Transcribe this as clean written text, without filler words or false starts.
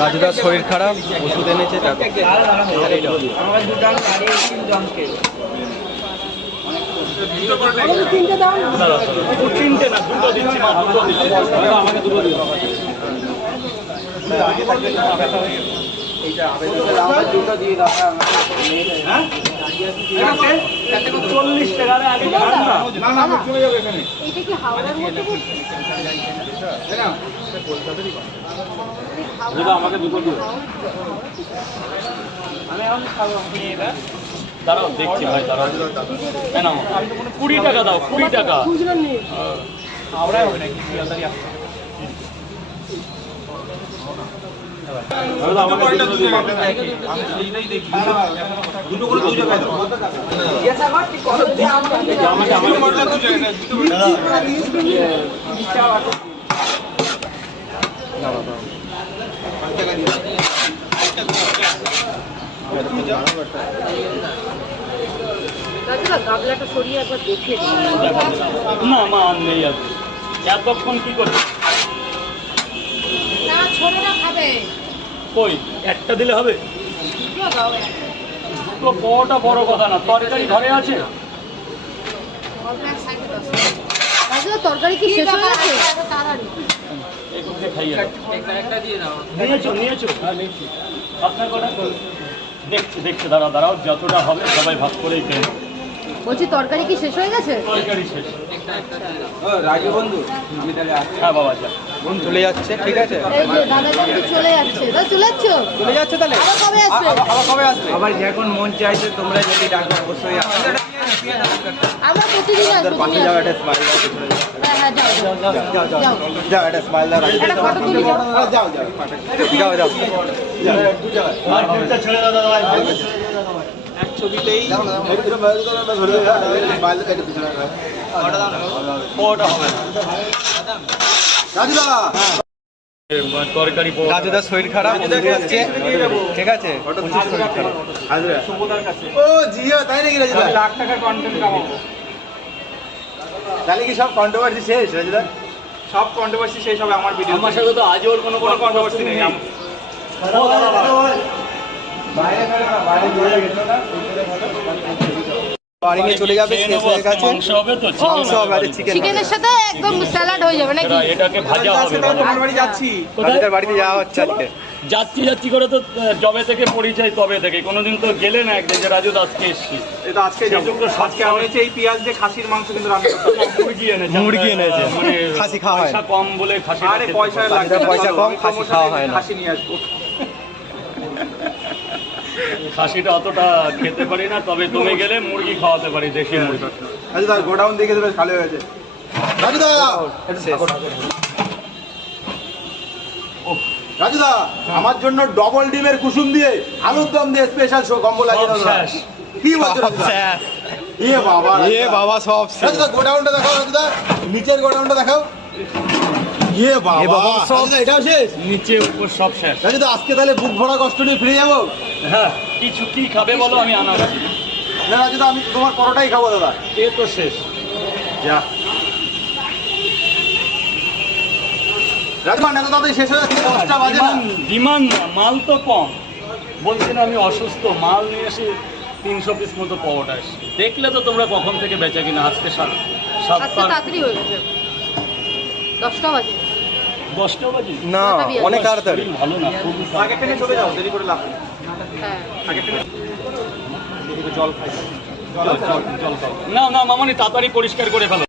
রাজুদার শরীর খারাপ, ওষুধ এনেছে। তিনটে না, দুটো দিচ্ছি, আমাকে দুটো দিও। দুটো দিয়ে দাও। হ্যাঁ 40 টাকা আগে চলে যাবে এখানে। এটা কি হাওড়ার মধ্যে আমাকে দুটো দিও। আমি এখন খাবো দাঁড়াও, দেখছি ভাই, দাঁড়াও। 20 টাকা দাও, 20 টাকা। হাওড়ায় হবে নাকি? দুটো করে দুই জায়গায় দাও। গাবলাটা সরিয়ে একবার দেখে না মা আর নেই, আছে এতক্ষণ কি করছে? না ছোটটা খাবে। কই একটা দিলে হবে? দুটো দাও। দুটো বড়টা বড় কথা না, তরকারি ঘরে আছে। তরকারি কি শেষ হয়ে গেছে? তাড়াতাড়ি খাইয়ে একটা দিয়ে দাও। নিয়েছো? হ্যাঁ নিয়েছি। আপনার কটা? দেখছি, দাঁড়াও, যতটা হবে সবাই ভাগ করেই খেয়ে। বলছি তরকারি কি শেষ হয়ে গেছে? তরকারি শেষ। রাজু বন্ধু, আমি তাহলে হ্যাঁ বাবা যা, চলে যাচ্ছে। ঠিক আছে, এই যে দাদা কিন্তু চলে যাচ্ছে। দাদা চলে যাচ্ছো? চলে যাচ্ছে। তাহলে আবার কবে আসবে? আবার কবে আসবে? আবার যখন মন চাইছে তোমরা যদি ডাকো অবশ্যই আসবে। আমরা প্রতিদিন আসবো। পাশে যাও, একটা স্মাইল দাও। হ্যাঁ হ্যাঁ যাও যাও, একটা স্মাইল দাও। একটা ফটো তুলি যাও। যাও আর ফোনটা ছেড়ে দাও দাদা ভাই। এক ছবিতেই বড়টা হবে না। তরকারি রাজুদার শরীর খারাপ, ঠিক আছে। ও জিও, তাই নাকি রাজুদা? লাখ টাকার কন্টেন্ট কামাবো। তাহলে কি সব কন্ট্রোভার্সি শেষ রাজুদা? সব কন্ট্রোভার্সি শেষ হবে আমার ভিডিও। আমার সাথে তো আজও কোনো কন্ট্রোভার্সি নেই। বাড়ি নিয়ে চলে যাবে, শেষ হয়ে গেছে। মাংস হবে তো, মাংস হবে, আর চিকেন। চিকেনের সাথে একদম স্যালাড হয়ে যাবে নাকি? এটাকে ভাজা হবে। তোমার বাড়ি যাচ্ছি, রাজুদার বাড়িতে যাওয়া হচ্ছে আজকে। যাচ্ছি করে তো জবে থেকে পরিচয়, তবে থেকে কোনোদিন তো গেলে না একদিন যে রাজু আজকে এসছি। এটা আজকে আজকে আমি হচ্ছে এই পেঁয়াজ দিয়ে খাসির মাংস কিন্তু রান্না করতে মুরগি এনেছে, মানে খাসি খাওয়া হয়। পয়সা কম বলে খাসি। আরে পয়সা লাগবে, পয়সা কম, খাসি খাওয়া হয় না। খাসি নিয়ে আসবো। খাসিটা অতটা খেতে পারি না, তবে তুমি গেলে মুরগি খাওয়াতে পারি, দেশি মুরগি। রাজুদা গোডাউন দেখে দেবে, খালি হয়েছে। রাজুদা রাজুদা আমার জন্য ডবল ডিমের কুসুম দিয়ে আলুর দম দিয়ে স্পেশাল কম্বো লাগিয়ে দাও। কি বলছো এ বাবা, বাবা সব রাজুদা গোডাউনটা দেখাও। রাজুদা নিচের গোডাউনটা দেখাও। এ বাবা সব এটাও শেষ, নিচে উপর সব শেষ। রাজুদা আজকে তাহলে বুক ভরা কষ্ট নিয়ে ফিরে যাবো। হ্যাঁ, কিছু কি খাবে বলো, আমি আনাচ্ছি। না রাজুদা আমি তোমার পরোটাই খাবো দাদা। এ তো শেষ। যা রাজমান এত তাড়াতাড়ি শেষ হয়ে যাচ্ছে, 10টা বাজে না। ডিমান্ড না, মাল তো কম। বলছি না আমি অসুস্থ, মাল নিয়ে এসে 300 পিস মতো পাওয়াটা এসে দেখলে তো তোমরা কখন থেকে বেচা কিনা। আজকে আজকে তাড়াতাড়ি হয়ে গেছে, 10টা বাজে। 10টা বাজে না, অনেক তাড়াতাড়ি। ভালো না, খুব আগে থেকে চলে যাও, দেরি করে লাভ নেই। হ্যাঁ আগে থেকে জল খাই। জল খাও। না মামনি তাড়াতাড়ি পরিষ্কার করে ফেলো।